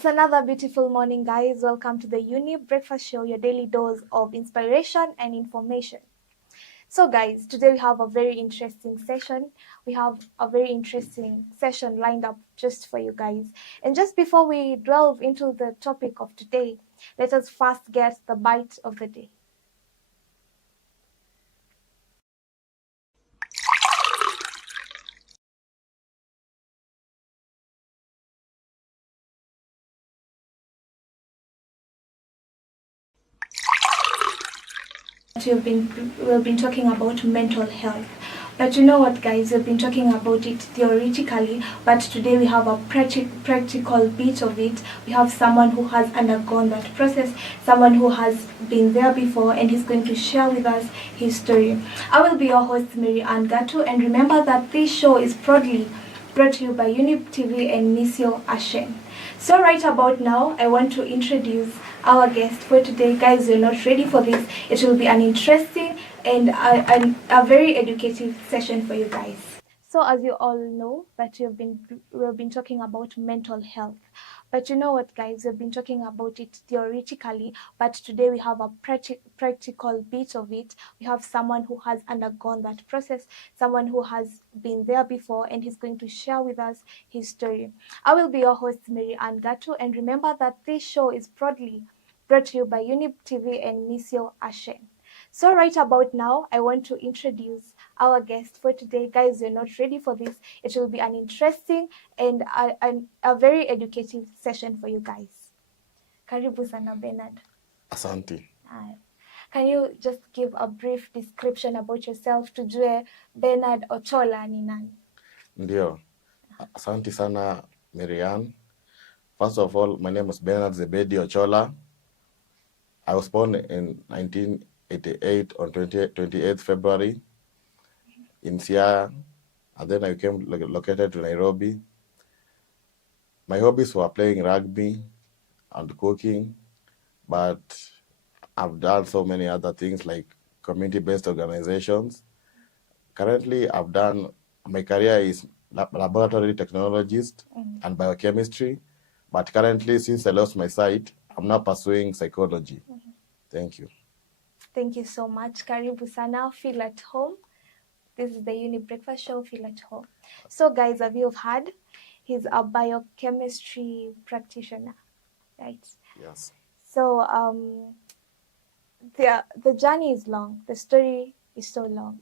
It's another beautiful morning, guys. Welcome to the Younib Breakfast Show, your daily dose of inspiration and information. So, guys, today we have a very interesting session. We have a very interesting session lined up just for you guys. And just before we delve into the topic of today, let us first get the bite of the day. We've been talking about mental health. But you know what, guys? We've been talking about it theoretically, but today we have a practical bit of it. We have someone who has undergone that process, someone who has been there before, and he's going to share with us his story. I will be your host, Maryann Gatu, and remember that this show is proudly brought to you by Younib TV and Muchina. So right about now, I want to introduce our guest for today. Guys, you're not ready for this. It will be an interesting and a very educative session for you guys. So as you all know, that we've been talking about mental health. But you know what, guys? We've been talking about it theoretically, but today we have a practical bit of it. We have someone who has undergone that process, someone who has been there before, and he's going to share with us his story. I will be your host, Maryann Gatu, and remember that this show is proudly brought to you by Younib TV and Muchina. So right about now, I want to introduce our guest for today. Guys, you're not ready for this. It will be an interesting and a very educative session for you guys. Karibu sana, Benard. Asante. Can you just give a brief description about yourself? Tujue Benard Ochola ni nani? Ndio. Asante sana, Maryann. First of all, my name is Benard Ochola. I was born in 1988 on 28th February in Siaya, and then I became located to Nairobi. My hobbies were playing rugby and cooking, but I've done so many other things like community-based organizations. Currently, my career is laboratory technologist and biochemistry, but currently, since I lost my sight, I'm now pursuing psychology. Thank you. Thank you so much. Karibu sana. Feel at home. This is the Younib Breakfast Show. Feel at home. So, guys, have you heard? He's a biochemistry practitioner, right? Yes. So, the journey is long. The story is so long.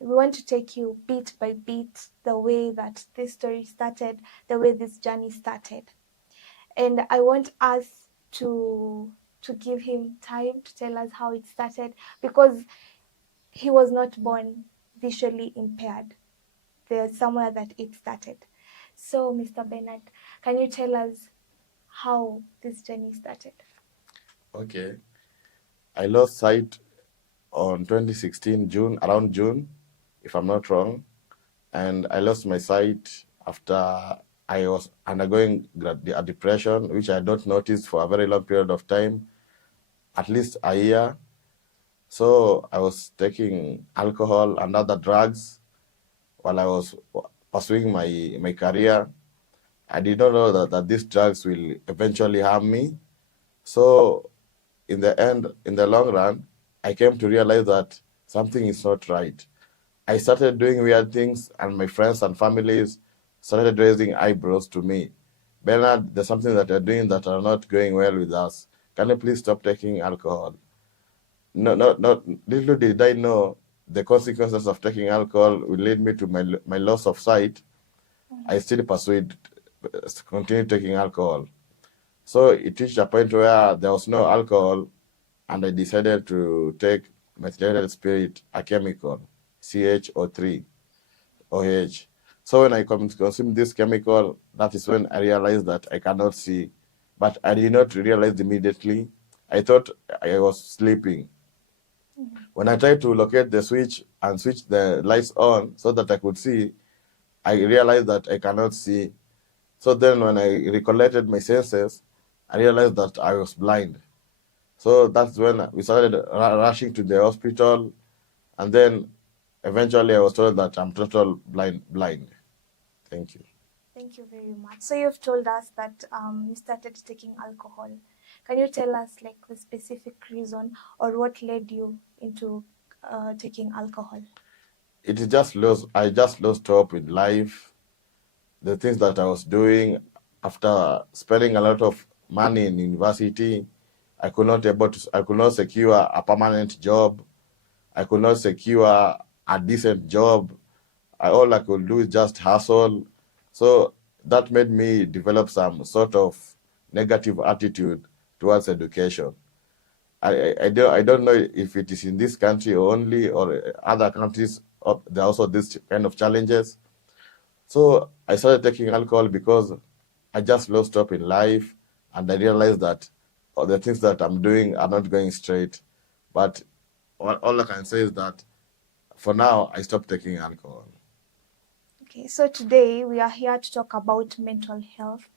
We want to take you bit by bit, the way that this story started, the way this journey started. And I want us to give him time to tell us how it started, because he was not born visually impaired. There's somewhere that it started. So, Mr. Benard, can you tell us how this journey started? Okay. I lost sight on 2016, around June, if I'm not wrong. And I lost my sight after I was undergoing a depression, which I don't notice for a very long period of time, at least a year. So I was taking alcohol and other drugs while I was pursuing my career. I did not know that these drugs will eventually harm me. So in the end, in the long run, I came to realize that something is not right. I started doing weird things, and my friends and families started raising eyebrows to me. Benard, there's something that you're doing that are not going well with us. Can you please stop taking alcohol? No. Little did I know the consequences of taking alcohol will lead me to my loss of sight. I still continued taking alcohol. So it reached a point where there was no alcohol, and I decided to take methylated spirit, a chemical, CHO3, OH. So when I consumed this chemical, that is when I realized that I cannot see. But I did not realize immediately. I thought I was sleeping. When I tried to locate the switch and switch the lights on so that I could see, I realized that I cannot see. So then when I recollected my senses, I realized that I was blind. So that's when we started rushing to the hospital, and then eventually I was told that I'm total blind. Thank you. Thank you very much. So you've told us that you started taking alcohol. Can you tell us like the specific reason or what led you into taking alcohol? It is just lost. I just lost hope in life. The things that I was doing after spending a lot of money in university, I could not able to. I could not secure a permanent job. I could not secure a decent job. All I could do is just hustle. So that made me develop some sort of negative attitude towards education. I don't know if it is in this country only or other countries. There are also this kind of challenges. So I started taking alcohol because I just lost hope in life, and I realized that all the things that I'm doing are not going straight. But all I can say is that for now, I stopped taking alcohol. Okay, so today we are here to talk about mental health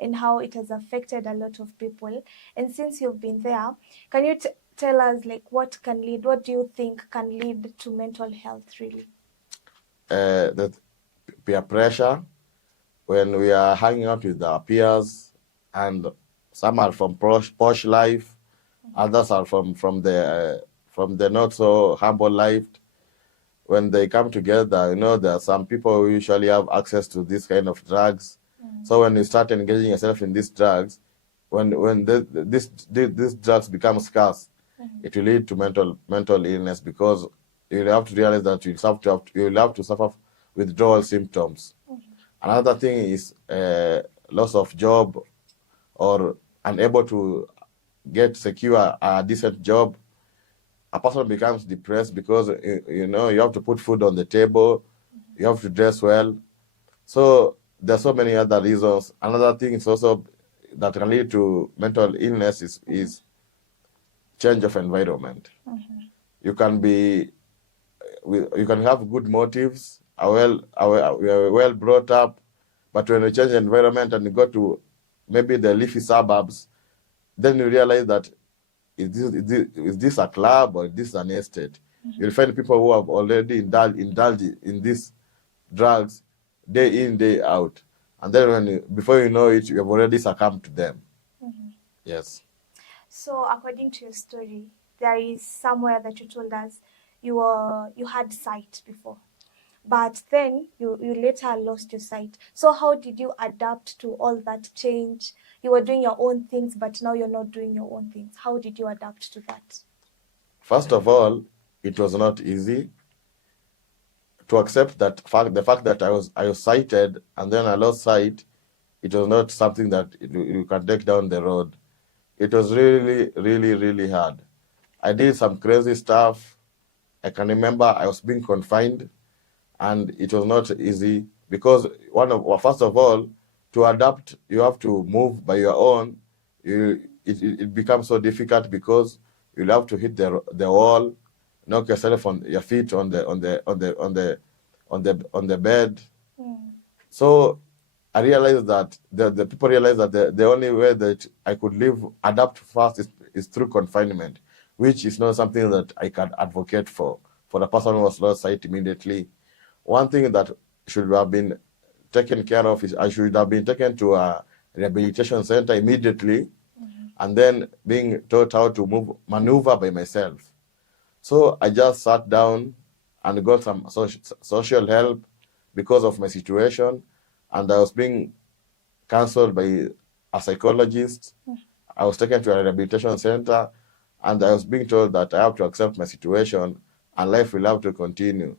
and how it has affected a lot of people. And since you've been there, can you tell us like what do you think can lead to mental health really? The peer pressure, when we are hanging out with our peers, and some are from posh life, others are from the not so humble life. When they come together, there are some people who usually have access to this kind of drugs. So when you start engaging yourself in these drugs, when these drugs become scarce, it will lead to mental illness, because you'll have to realize that you'll have to suffer withdrawal symptoms. Another thing is loss of job, or unable to secure a decent job. A person becomes depressed because you have to put food on the table, you have to dress well. So there's so many other reasons. Another thing is also that can lead to mental illness is change of environment. You can have good motives, we are well brought up, but when you change environment and you go to maybe the leafy suburbs, then you realize that is this a club or is this an estate? You'll find people who have already indulged in these drugs day in, day out. And then before you know it, you have already succumbed to them. Yes. So according to your story, there is somewhere that you told us you had sight before, but then you later lost your sight. So how did you adapt to all that change? You were doing your own things, but now you're not doing your own things. How did you adapt to that? First of all, it was not easy to accept that the fact that I was sighted and then I lost sight. It was not something that you can take down the road. It was really, really, really hard. I did some crazy stuff. I can remember I was being confined, and it was not easy because first of all, to adapt, you have to move by your own. It becomes so difficult because you'll have to hit the wall, knock yourself on your feet on the bed. So I realized that the people realized that the only way that I could adapt fast is through confinement, which is not something that I can advocate for the person who was lost sight immediately. One thing that should have been taken care of is I should have been taken to a rehabilitation center immediately, and then being taught how to maneuver by myself. So I just sat down and got some social help because of my situation, and I was being counseled by a psychologist. I was taken to a rehabilitation center, and I was being told that I have to accept my situation and life will have to continue.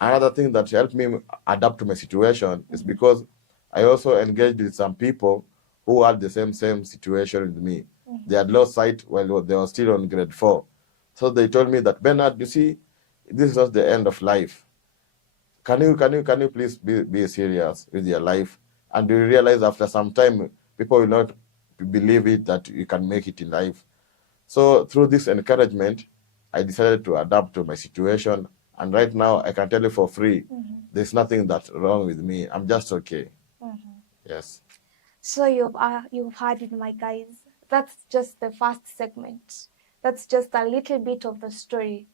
Another thing that helped me adapt to my situation is because I also engaged with some people who had the same situation with me. They had lost sight while they were still on grade 4. So they told me that, Benard, you see, this is not the end of life. Can you please be serious with your life? And you realize after some time, people will not believe it that you can make it in life. So through this encouragement, I decided to adapt to my situation. And right now, I can tell you for free, there's nothing that's wrong with me. I'm just okay. Yes. So you've heard it, my guys. That's just the first segment. That's just a little bit of the story.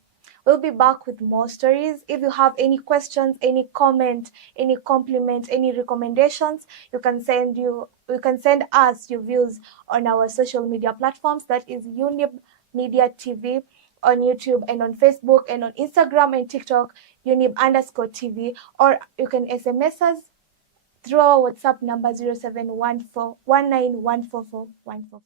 We'll be back with more stories. If you have any questions, any comment, any compliment, any recommendations, you can send us your views on our social media platforms. That is Younib Media TV on YouTube and on Facebook and on Instagram and TikTok, Younib_TV, or you can SMS us through our WhatsApp number 071419144144.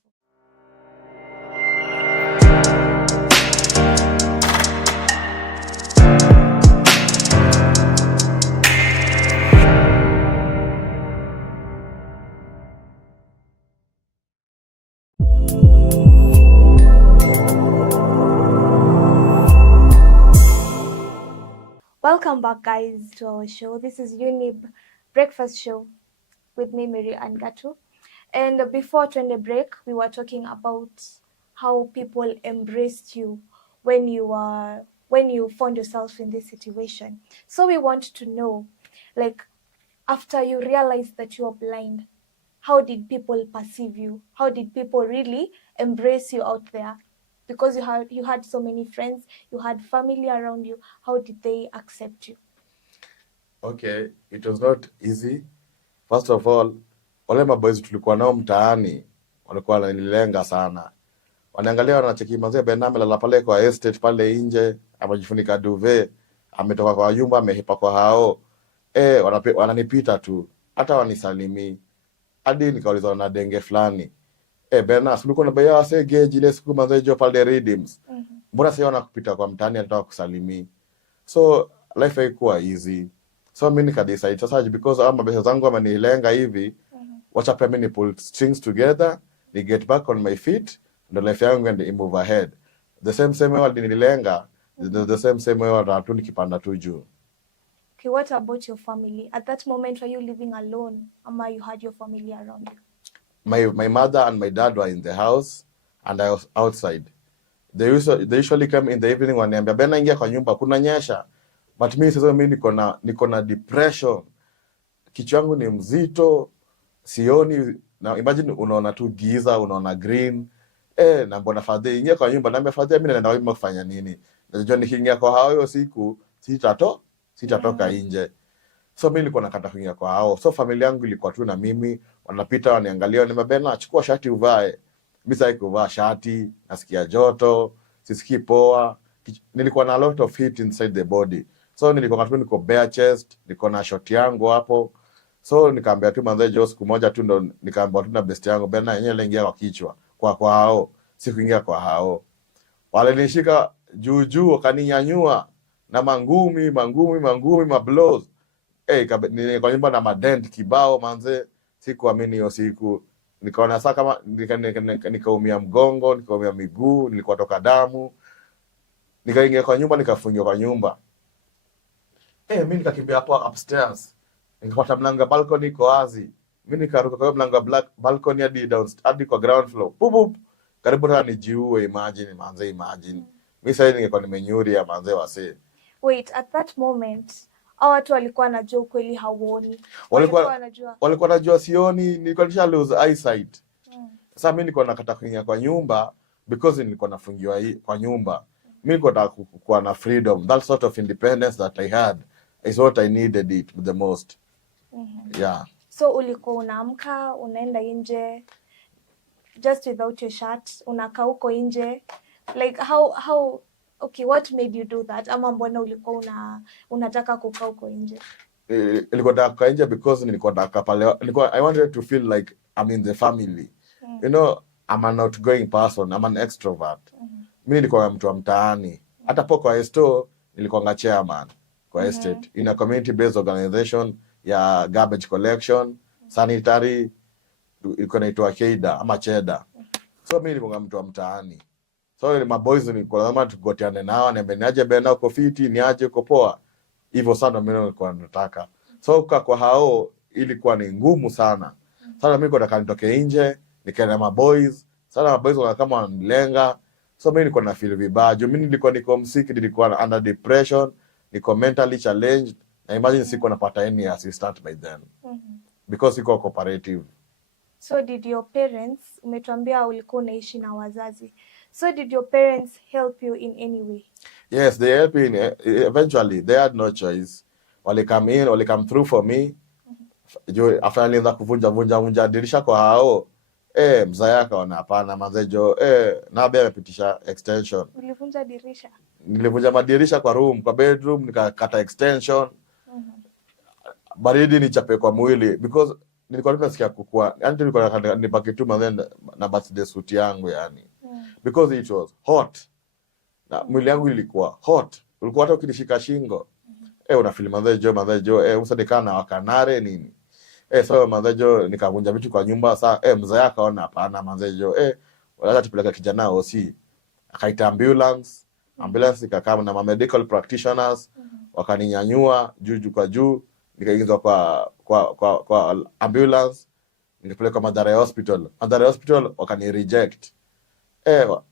Welcome back, guys, to our show. This is Younib Breakfast Show with me, Maryann and Gatu. And before the break, we were talking about how people embraced you when you found yourself in this situation. So we want to know, like, after you realized that you are blind, how did people perceive you? How did people really embrace you out there? Because you had so many friends, you had family around you. How did they accept you? Okay, it was not easy. First of all, wale maboys tulikuwa nao mtaani walikuwa wananilenga sana. Wanaangalia wanacheki mzee Benard amelala pale kwa estate pale nje, amejifunika duvet, ametoka kwa nyumba amehepa kwa hao. Wananipita tu. Hata wanisalimi. Hadi nikauliza na denge fulani. Benard, sulikuwa na baya wase geji ile siku mzee jo pale redeems. Mbona sasa wanakupita kwa mtaani anataka kusalimi? So life haikuwa easy. So mimi nikadecide sasa because mabesa zangu amenilenga hivi, wacha pia mimi pull strings together, ni get back on my feet, ndo life yangu and move ahead. The same way walinilenga, the same way watu nikipanda tu juu. Okay, what about your family? At that moment, were you living alone, or you had your family around you? My mother and my dad were in the house and I was outside. They usually come in the evening waniambia Bena ingia kwa nyumba kuna nyesha. But mimi sasa mimi niko na depression. Kichwa yangu ni mzito, sioni, na imagine unaona tu giza, unaona green. Na mbona fadhe ingia kwa nyumba, naambia fadhe mimi naenda wapi kufanya nini? Najua nikiingia kwa hao hiyo siku sitatoka nje. So mimi nilikuwa nakata kuingia kwa hao. So familia yangu ilikuwa tu na mimi, wanapita waniangalia, ni Bena chukua shati uvae. Mimi sasa kuvaa shati, nasikia joto, sisikii poa. Nilikuwa na a lot of heat inside the body. So niko bare chest, niko na short yangu hapo. So nikaambia tu manze jo siku moja tu ndo nikaambia tu na best yangu Bena yenyewe ingia kwa kichwa kwa hao, sikuingia kwa hao. Wale nishika juu wakaninyanyua na mangumi mablows. Kwa nyumba na madent kibao manze, sikuamini hiyo siku. Nikaona sasa kama nikaumia mgongo, nikaumia miguu, nilikuwa toka damu. Nikaingia kwa nyumba, nikafungiwa kwa nyumba. Mimi nikakimbia hapo upstairs. Nikapata mlango wa balcony iko wazi. Mimi nikaruka kwa mlango wa balcony hadi kwa ground floor. Pup. Karibu hata nijiue, imagine. Mimi sasa ningekuwa nimenyuria manze wase. Wait, at that moment, watu walikuwa wanajua ukweli hauoni. Walikuwa wanajua sioni, nilikuwa nisha lose eyesight. Sasa mimi nilikuwa nakata kuingia kwa nyumba because nilikuwa nafungiwa kwa nyumba. Mimi nilikuwa nataka kuwa na freedom. That sort of independence that I had is what I needed it the most. Yeah. So ulikuwa unaamka, unaenda nje just without your shirt, unakaa huko nje. Like how okay, what made you do that? Ama mbona ulikuwa unataka kukaa huko nje? Nilikuwa nataka kukaa nje because nilikuwa nataka pale. I wanted to feel like I'm in the family. You know, I'm an outgoing person, I'm an extrovert. Mimi nilikuwa mtu wa mtaani. Hata po kwa esto nilikuwa chairman kwa estate in a community based organization ya garbage collection, sanitary, ilikuwa inaitwa Keida ama Cheda. So mimi nilikuwa mtu wa mtaani. So my boys nilikuwa lazima tugoteane nao, niaje Bena uko fiti, niaje uko poa. Hivyo sana mimi nilikuwa nataka. So kwa hao ilikuwa ni ngumu sana. Sasa mimi nilikuwa nitoke nje, nikaenda na boys. Sasa boys wakawa kama wanilenga. So mimi nilikuwa na feel vibaya. Mimi nilikuwa msick, nilikuwa under depression, niko mentally challenged. Na imagine sikuwa napata any assistant by then. Because sikuwa cooperative. So did your parents, umetuambia ulikuwa unaishi na wazazi. So did your parents help you in any way? Yes, they help in. Eventually, they had no choice. Wale come through for me. Jo after alianza kuvunja dirisha kwa hao. Mzaya akaona hapana manze jo nabe amepitisha extension. Ulivunja dirisha? Nilivunja madirisha kwa room, kwa bedroom nikakata extension. Baridi nichape kwa mwili because nilikuwa nasikia kukua. Yani nilikuwa nibaki tu manze na birthday suit yangu yani. Because it was hot. Na mwili yangu ilikuwa hot. Ulikuwa hata ukinishika shingo. Unafeel manze jo usadekana wakanare nini. So manze jo nikavunja vitu kwa nyumba saa mzee akaona hapana manze jo wala tupeleka kijana OC. Akaita ambulance ikakaa na medical practitioners wakaninyanyua juu kwa juu nikaingizwa kwa ambulance nikapelekwa Mathare hospital wakani reject.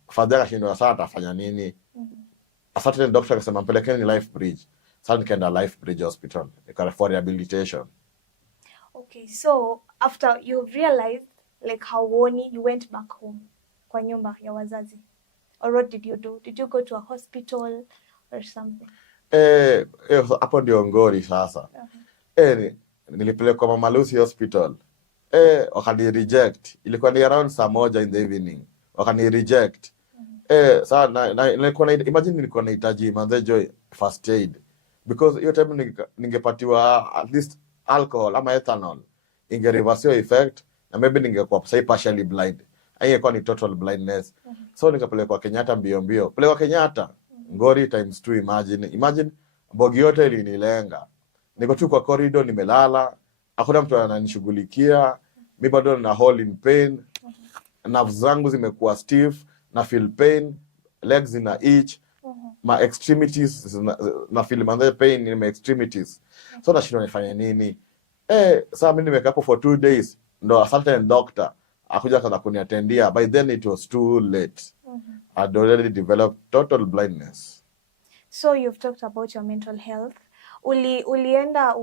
Fadhila shindo sasa atafanya nini? A certain doctor akasema mpelekeni Life Bridge. Sasa nikaenda Life Bridge Hospital for rehabilitation. Okay, so after you realized like hauoni, you went back home kwa nyumba ya wazazi, or what did you do? Did you go to a hospital or something? Hapo ndio ngori sasa. Nilipelekwa Mama Lucy Hospital. Wakani reject. Ilikuwa ni around saa 1 in the evening. Wakani reject. Sasa imagine nilikuwa nahitaji manze joy first aid because hiyo time ningepatiwa at least alcohol ama ethanol inge reverse your effect na maybe ningekuwa say partially blind. Haingekuwa ni total blindness. So nikapelekwa Kenyatta mbio. Pelekwa Kenyatta ngori times 2. Imagine bogi yote ilinilenga. Niko tu kwa corridor nimelala. Hakuna mtu ananishughulikia. Mimi bado na hole in pain. Nerves zangu zimekuwa stiff. Na feel pain, legs in itch, my extremities na feel manze pain in my extremities. So nashindwa nifanye nini? Sasa mimi nimekaa hapo for 2 days. Ndo a certain doctor akuja kaza kuniatendia. By then it was too late. I'd already developed total blindness. So you've talked about your mental health. Ulienda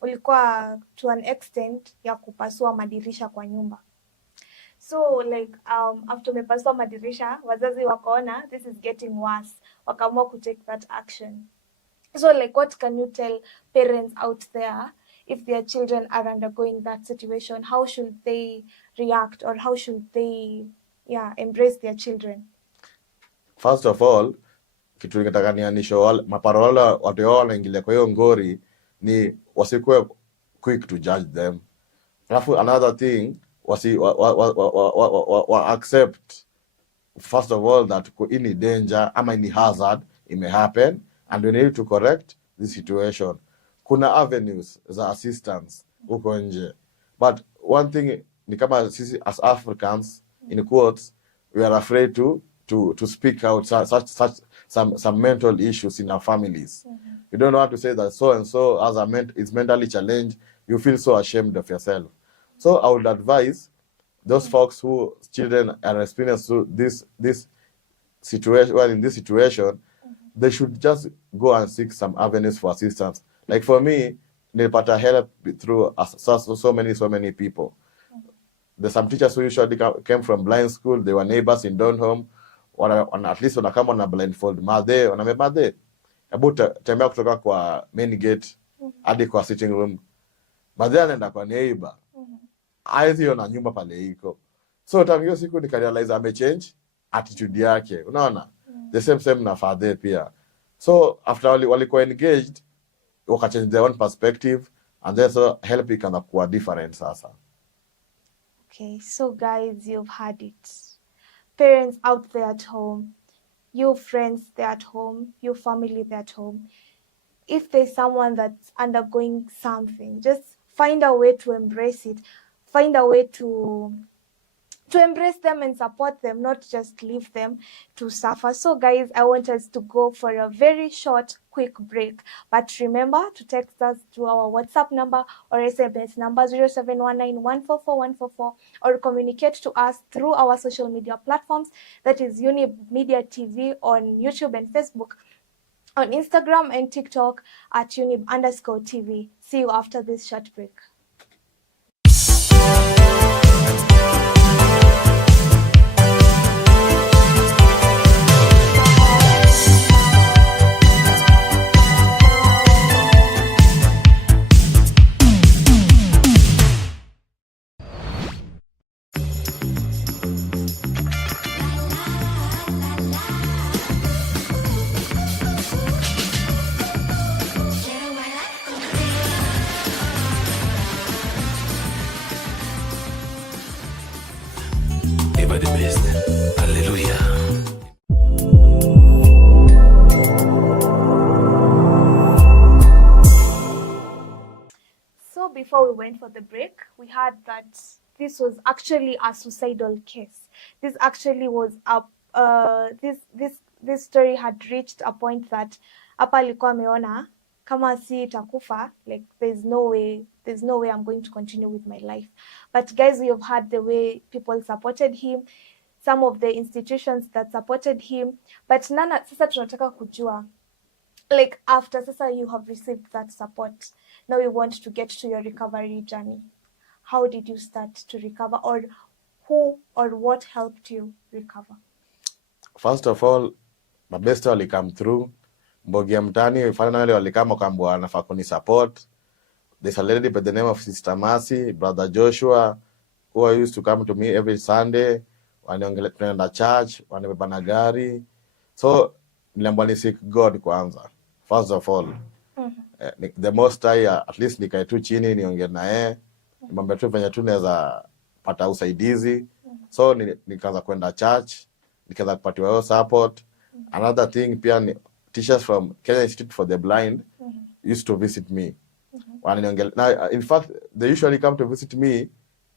ulikuwa to an extent ya kupasua madirisha kwa nyumba. So like after umepasua madirisha, wazazi wakaona this is getting worse, wakaamua to take that action. So like what can you tell parents out there if their children are undergoing that situation? How should they react, or how should they embrace their children? First of all, kitu ningetaka nianisho maparola watu wao wanaingilia kwa hiyo ngori ni wasikuwe quick to judge them. Alafu another thing accept first of all that any danger ama any hazard it may happen and we need to correct this situation. Kuna avenues za assistance huko nje, but one thing ni kama sisi as Africans in quotes we are afraid to speak out such some mental issues in our families. You don't know how to say that so and so as is mentally challenged. You feel so ashamed of yourself. So I would advise those folks who children are experiencing this situation, well, in this situation, they should just go and seek some avenues for assistance. Like for me, nilipata help through so many people. There's some teachers who usually came from blind school. They were neighbors in Donholm. At least wanakama wana blindfold madhe about tembea kutoka kwa main gate hadi kwa sitting room. Madhe anaenda kwa neighbor. Aizi na nyumba pale iko. So tangu hiyo siku nikarealize amechange attitude yake. Unaona? The same na father pia. So after walikuwa engaged, wakachange their own perspective and then so help ikana kuwa different sasa. Okay, so guys, you've heard it. Parents out there at home, you friends there at home, your family there at home. If there's someone that's undergoing something, just find a way to embrace it. Find a way to embrace them and support them, not just leave them to suffer. So guys, I want us to go for a very short, quick break. But remember to text us to our WhatsApp number or SMS number 0719144144, or communicate to us through our social media platforms. That is Younib Media TV on YouTube and Facebook, on Instagram and TikTok at Younib_TV. See you after this short break. Never the best. Hallelujah. So before we went for the break, we heard that this was actually a suicidal case. This actually was a this story had reached a point that hapa alikuwa ameona kama si takufa, like there's no way I'm going to continue with my life. But guys, we have heard the way people supported him, some of the institutions that supported him, but nana sasa tunataka kujua, like after sasa you have received that support, now you want to get to your recovery journey. How did you start to recover, or who or what helped you recover? First of all, my best wali come through. Mbogi ya mtani finally walikama kwamba anafaa kuni support. There's a lady by the name of Sister Mercy, Brother Joshua, who used to come to me every Sunday. Wanaongea tunaenda church, wanabeba na gari. So niliambiwa ni seek God kwanza. First of all, the most I at least nikae tu chini niongee na yeye. Mambo tu venye tu naweza pata usaidizi. So nikaanza kwenda church, nikaanza kupatiwa hiyo support. Another thing pia ni teachers from Kenya Institute for the Blind used to visit me. Now, in fact, they usually come to visit me.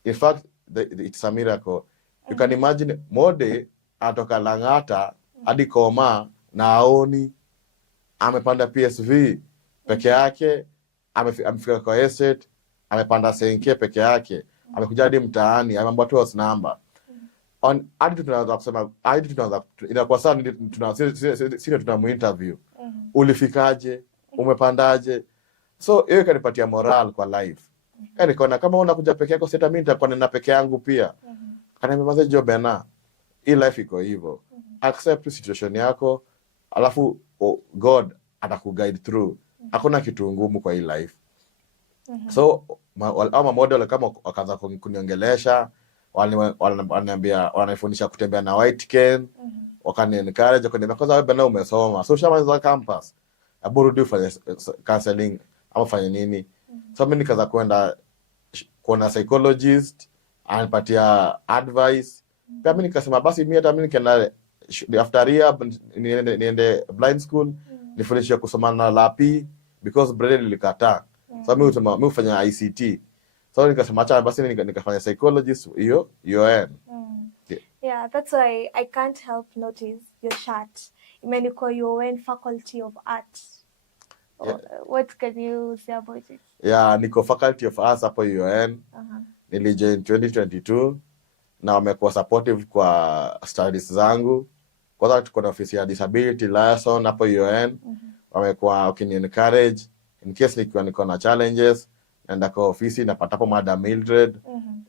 In fact, it's a miracle. You can imagine, Mode atoka Langata hadi Koma na aoni, amepanda PSV peke yake, amefika kwa estate, amepanda senke peke yake, amekuja hadi mtaani, ameambiwa tu house number. On hadi tunaanza kusema, hadi tunaanza inakuwa sana sisi tunamuinterview. Ulifikaje? Umepandaje? So hiyo ikanipatia moral kwa life. Yaani nikaona kama unakuja peke yako sasa mimi nitakuwa nina peke yangu pia. Kananiambia jo Benard, hii life iko hivyo. Accept situation yako, alafu God atakuguide through. Hakuna kitu ngumu kwa hii life. So ama model kama wakaanza kuniongelesha, wananiambia wananifundisha kutembea na white cane, wakani encourage kuniambia kwanza wewe Benard umesoma. So ushamaliza campus, aburudi ufanye counseling ama fanye nini. So mimi nikaanza kwenda kuona psychologist, anipatia advice. Pia mimi nikasema basi mimi hata mimi nikaenda after year niende blind school, nifundishe kusoma na lapi because braille nilikataa. So mimi hufanya ICT. So nikasema acha basi nikafanya psychologist hiyo UN. Yeah, that's why I can't help notice your shirt. Imeandikwa UN Faculty of Arts. Yeah. What can you say about it? Yeah, niko Faculty of Arts hapo UN. Nilijoin 2022 na wamekuwa supportive kwa studies zangu. Kwanza tuko na ofisi ya disability liaison hapo UN. Wamekuwa ukini encourage in case niko na challenges, naenda kwa ofisi napata hapo Madam Mildred,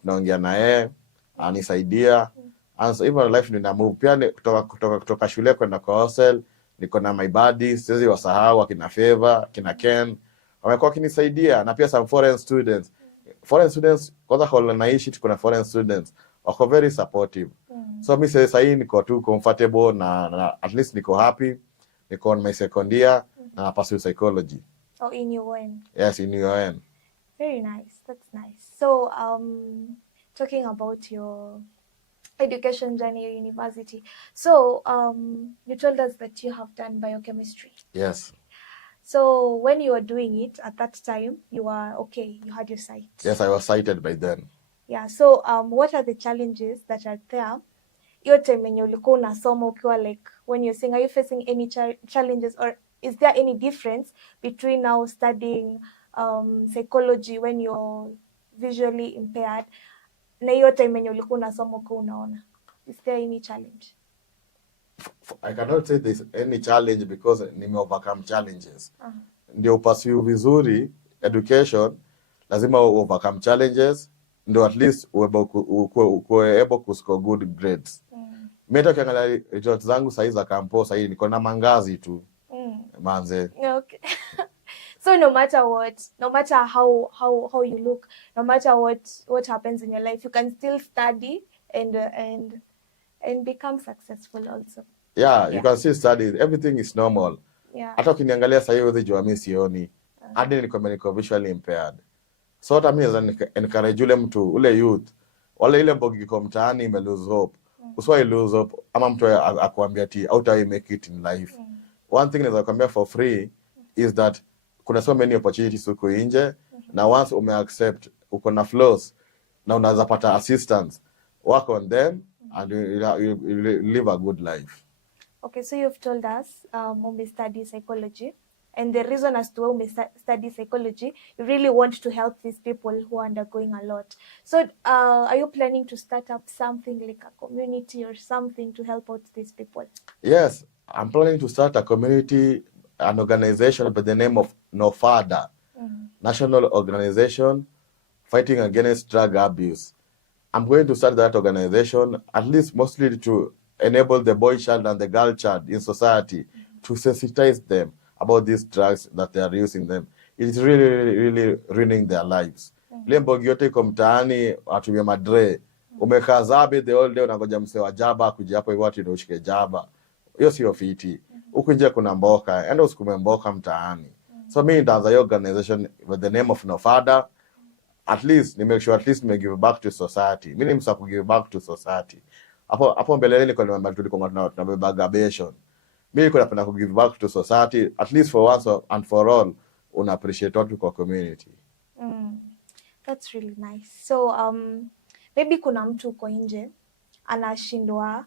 naongea na yeye, anisaidia. And so even life nina move pia kutoka shule kwenda kwa hostel, niko na my buddies, siwezi wasahau akina Favor, kina Ken, wamekuwa kinisaidia, na pia some foreign students. Foreign students kwanza hall naishi tuko na foreign students wako very supportive. So mimi sasa hii niko tu comfortable na at least niko happy, niko on my second year na pursue psychology. Oh, in UN? Yes, in UN. Very nice. That's nice. So, talking about your education journey at university. So, you told us that you have done biochemistry. Yes. So, when you were doing it at that time, you were okay, you had your sight. Yes, I was sighted by then. Yeah. So, what are the challenges that are there? Your time when you look on some like when you're saying, are you facing any challenges, or is there any difference between now studying psychology when you're visually impaired na hiyo time when you look na somo kwa unaona? Is there any challenge? I cannot say there's any challenge because nime overcome challenges. Ndio pursue vizuri education, lazima overcome challenges, ndio at least uwe able to score good grades. Mimi ukiangalia results zangu sasa za campus sasa niko na mangazi tu. Manze. Okay. So no matter what, no matter how you look, no matter what happens in your life, you can still study and become successful also. Yeah, you can still study. Everything is normal. Yeah. Hata ukiniangalia sasa hivi jua mimi sioni. Hadi niko visually impaired. So hata mimi naweza encourage ule mtu, ule youth, wale ile mbogi kwa mtaani ime lose hope. Uswai lose hope. Ama mtu akuambia ati how do I make it in life. One thing naweza kuambia for free is that kuna so many opportunities huko nje, na once umeaccept uko na flaws na unaweza pata assistance, work on them and you live a good life. Okay, so you've told us ume study psychology, and the reason as to why ume study psychology, you really want to help these people who are undergoing a lot. So are you planning to start up something like a community or something to help out these people? Yes, I'm planning to start a community, an organization by the name of NOFADA, National Organization Fighting Against Drug Abuse. I'm going to start that organization, at least mostly to enable the boy child and the girl child in society, to sensitize them about these drugs that they are using them. It is really ruining their lives. Mbogi yote iko mtaani atumia madre. Umekaa zabe the whole day unangoja msee wa jaba kuja hapo hivyo ati ndio ushike jaba. Hiyo sio fiti. Huku nje kuna mboka, enda usikume mboka mtaani. So me nitaanza hiyo organization with the name of NOFADA. At least make sure at least me give back to society. Mimi nimsa ku give back to society. Hapo mbeleni kwa nimemba tulikuwa tunabeba gabation. Mimi niko napenda ku give back to society at least for once and for all, una appreciate watu kwa community. That's really nice. So maybe kuna mtu uko nje anashindwa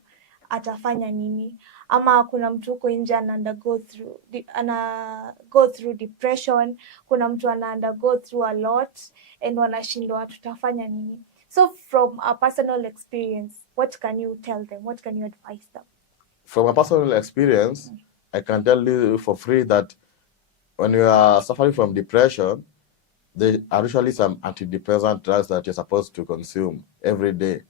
atafanya nini, ama kuna mtu uko nje ana go through depression, kuna mtu ana go through a lot and wanashindwa tutafanya nini. So from a personal experience, what can you tell them? What can you advise them? From a personal experience, I can tell you for free that when you are suffering from depression, there are usually some antidepressant drugs that you're supposed to consume every day.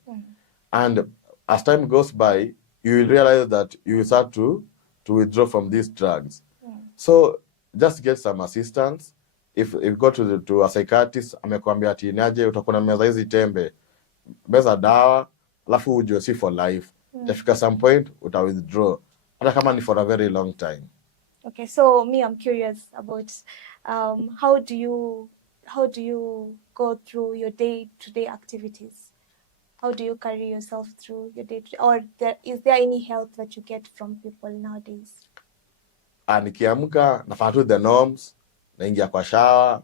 And as time goes by, you will realize that you will start to withdraw from these drugs. So just get some assistance. If you go to a psychiatrist, amekwambia ati niaje utakuwa na meza hizi tembe, meza dawa, alafu ujue si for life. Itafika some point uta withdraw, hata kama ni for a very long time. Okay, so me, I'm curious about how do you go through your day-to-day activities? How do you carry yourself through your day-to-day? Or is there any help that you get from people nowadays? Nikiamka nafanya tu the norms, naingia kwa shower,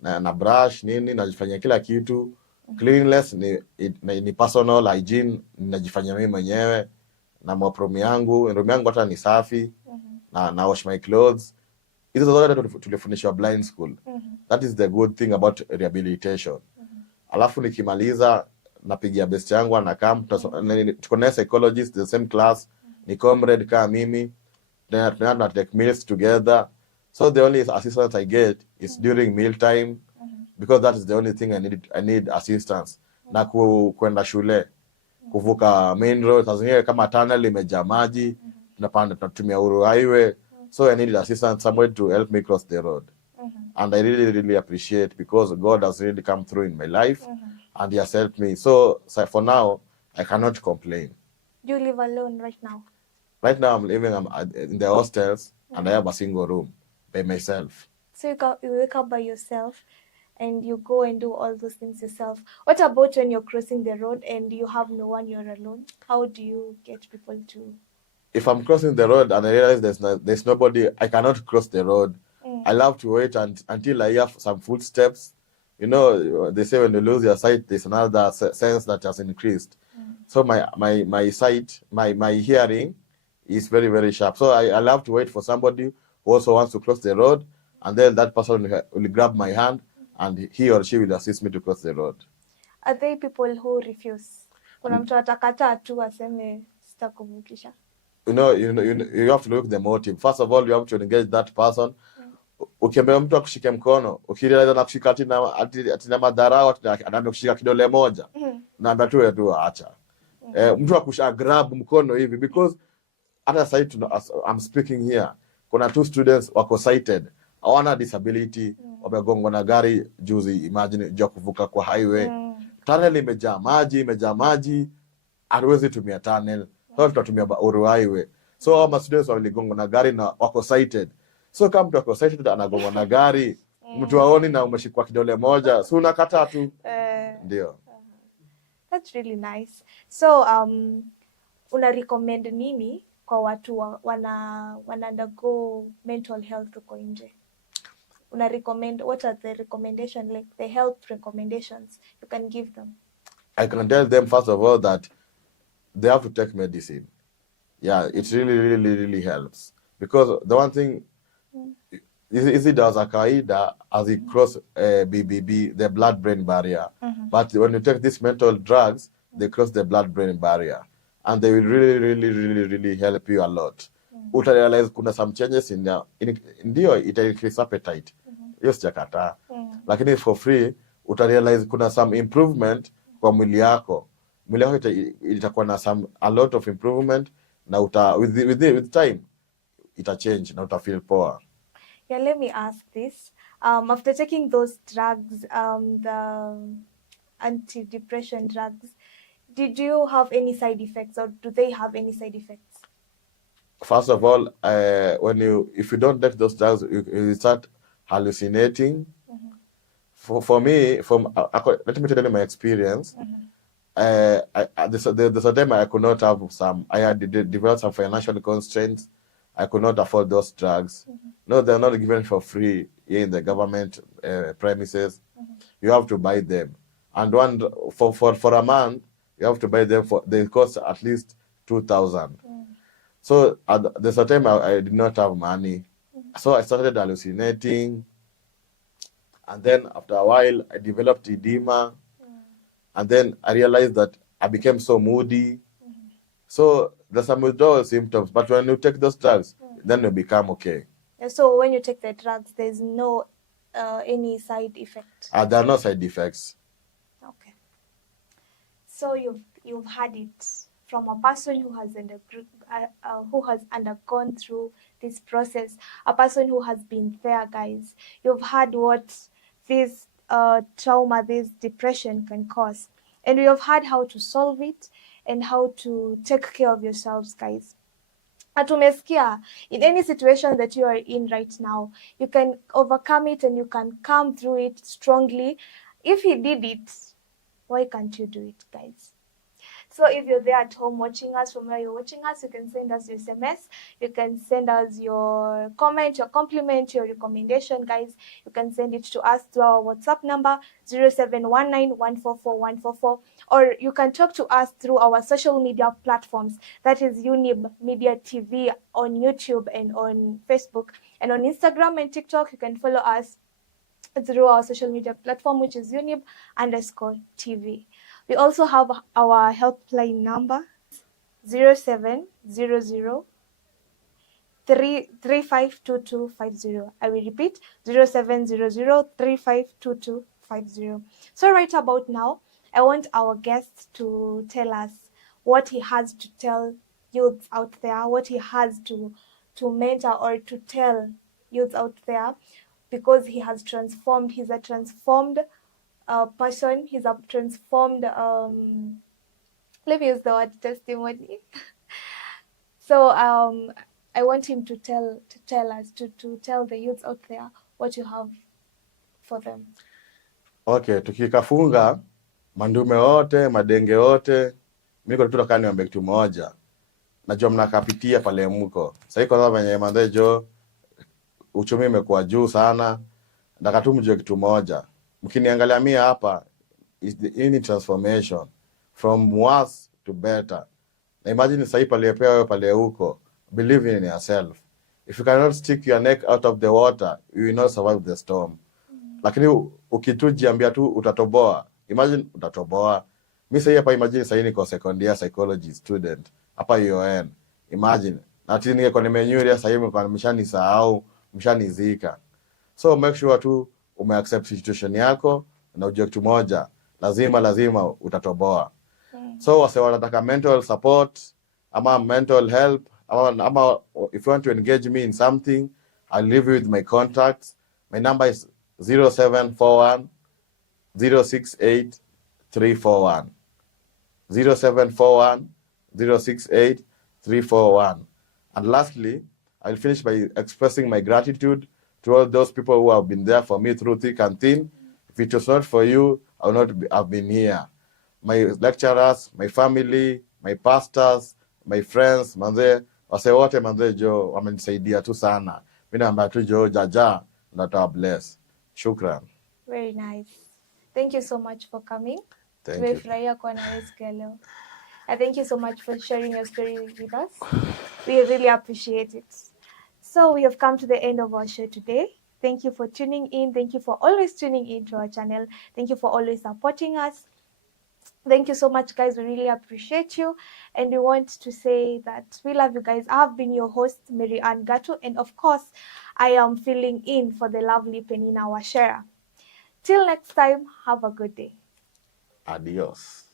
na brush nini, najifanyia kila kitu. Cleanliness ni personal hygiene, najifanyia mimi mwenyewe, na room yangu hata ni safi, na wash my clothes. Hizo zote tulifundishwa blind school. That is the good thing about rehabilitation. Alafu nikimaliza napigia best yangu anakaa, tuko na psychologist the same class, ni comrade kama mimi, then we take meals together. So the only assistance I get is during meal time, because that is the only thing I need assistance. Na kwenda shule, kuvuka main road, tazunye kama tunnel imejaa maji, tunatumia Uru highway. So I need assistance, somewhere to help me cross the road. And I really appreciate, because God has really come through in my life, and He has helped me. So for now, I cannot complain. Do you live alone right now? Right now, I'm living in the hostels, and I have a single room by myself. So you wake up by yourself, and you go and do all those things yourself. What about when you're crossing the road and you have no one, you're alone? How do you get people to... If I'm crossing the road and I realize there's nobody, I cannot cross the road. I love to wait until I hear some footsteps. You know, they say when you lose your sight, there's another sense that has increased. So my sight, my hearing is very, very sharp. So I love to wait for somebody who also wants to cross the road, and then that person will grab my hand, and he or she will assist me to cross the road. Are there people who refuse? Kuna mtu atakata tu aseme sitakuvukisha? You have to look at the motive. First of all, you have to engage that person. Ukiambia mtu akushike mkono, ukirealize anakushika atina madharau, anakushika kidole moja, naambia tu acha. Mtu akusha grab mkono hivi, because hata sasa I'm speaking here, kuna 2 students wako sighted, hawana disability, wamegongwa na gari juzi, imagine jua kuvuka kwa highway. Tunnel imejaa maji, hatuwezi tumia tunnel. So tutatumia Uru highway. So our students waligongwa na gari na wako sighted. So kama mtu wako sighted anagongwa na gari, mtu aoni na umeshikwa kidole moja, so unakata tu. Ndio. That's really nice. So una recommend nini kwa watu wana undergo mental health huko nje? Una recommend, what are the recommendation, like the health recommendations you can give them? I can tell them, first of all, that they have to take medicine. Yeah, it really helps. Because the one thing, hizi dawa za kawaida as it cross BBB, the blood-brain barrier. But when you take these mental drugs, they cross the blood-brain barrier. And they will really help you a lot. Utarealize kuna some changes ndio ita increase appetite. Hiyo sijakataa. Lakini for free, utarealize kuna some improvement kwa mwili yako. Mwili yako itakuwa na a lot of improvement, na with time ita change na uta feel poa. Yeah, let me ask this. After taking those drugs, the antidepressant drugs, did you have any side effects, or do they have any side effects? First of all, if you don't take those drugs, you start hallucinating. For me, let me tell you my experience. There's a time I could not have I had developed some financial constraints. I could not afford those drugs. No, they're not given for free here in the government premises. You have to buy them. And for a month, you have to buy them they cost at least 2,000. So there's a time I did not have money. So I started hallucinating. And then after a while, I developed edema. And then I realized that I became so moody. So there's some withdrawal symptoms. But when you take those drugs, then you become okay. So when you take the drugs, there's no any side effect? There are no side effects. Okay. So you've had it from a person who has undergone through this process, a person who has been there, guys. You've had what this trauma, this depression can cause, and we have had how to solve it and how to take care of yourselves, guys. Atumesikia, in any situation that you are in right now, you can overcome it and you can come through it strongly. If he did it, why can't you do it, guys? So if you're there at home watching us, from where you're watching us, you can send us your SMS, you can send us your comment, your compliment, your recommendation, guys. You can send it to us through our WhatsApp number 0719144144, or you can talk to us through our social media platforms. That is Younib Media TV on YouTube and on Facebook, and on Instagram and TikTok. You can follow us through our social media platform, which is Younib_TV. We also have our helpline number 0700 352250. I will repeat 0700 352250. So right about now, I want our guest to tell us what he has to tell youths out there, what he has to mentor or to tell youths out there, because he has transformed. He's a transformed person. He's a transformed let me use the word testimony. So I want him to tell us, to tell the youths out there what you have for them. Okay, tukikafunga mandume wote, madenge wote, mimi kwa tutaka niombe kitu moja. Najua mnakapitia pale mko. Sasa kwa sababu venye mandejo uchumi umekuwa juu sana, nataka tu mjue kitu moja. Mkiniangalia mimi hapa, is the transformation from worse to better. Na imagine sasa pale pale huko, believe in yourself. If you cannot stick your neck out of the water, you will not survive the storm. Lakini ukitujiambia tu utatoboa, imagine utatoboa. Mimi sasa hapa imagine sasa niko second year psychology student hapa UON. Imagine na tini niko nimenyuria sasa hivi kwa mshanisahau, mshanizika. So make sure tu umeaccept situation yako na ujue kitu moja, lazima utatoboa. So wase wanataka mental support ama mental help ama if you want to engage me in something, I'll leave you with my contacts. My number is 0741 068 341. 0741 068 341. And lastly, I'll finish by expressing my gratitude to all those people who have been there for me through thick and thin. If it was not for you, I would not have been here. My lecturers, my family, my pastors, my friends manze, wase wote manze jo wamenisaidia tu sana. Mimi naambia tu jo jaja ndata bless. Shukran. Very nice. Thank you so much for coming. Thank you. Tumefurahia kuwa na wewe siku ya leo. And thank you so much for sharing your story with us. We really appreciate it. So we have come to the end of our show today. Thank you for tuning in. Thank you for always tuning in to our channel. Thank you for always supporting us. Thank you so much, guys. We really appreciate you. And we want to say that we love you guys. I have been your host, Maryann Gatu. And of course, I am filling in for the lovely Penina Washera. Till next time, have a good day. Adios.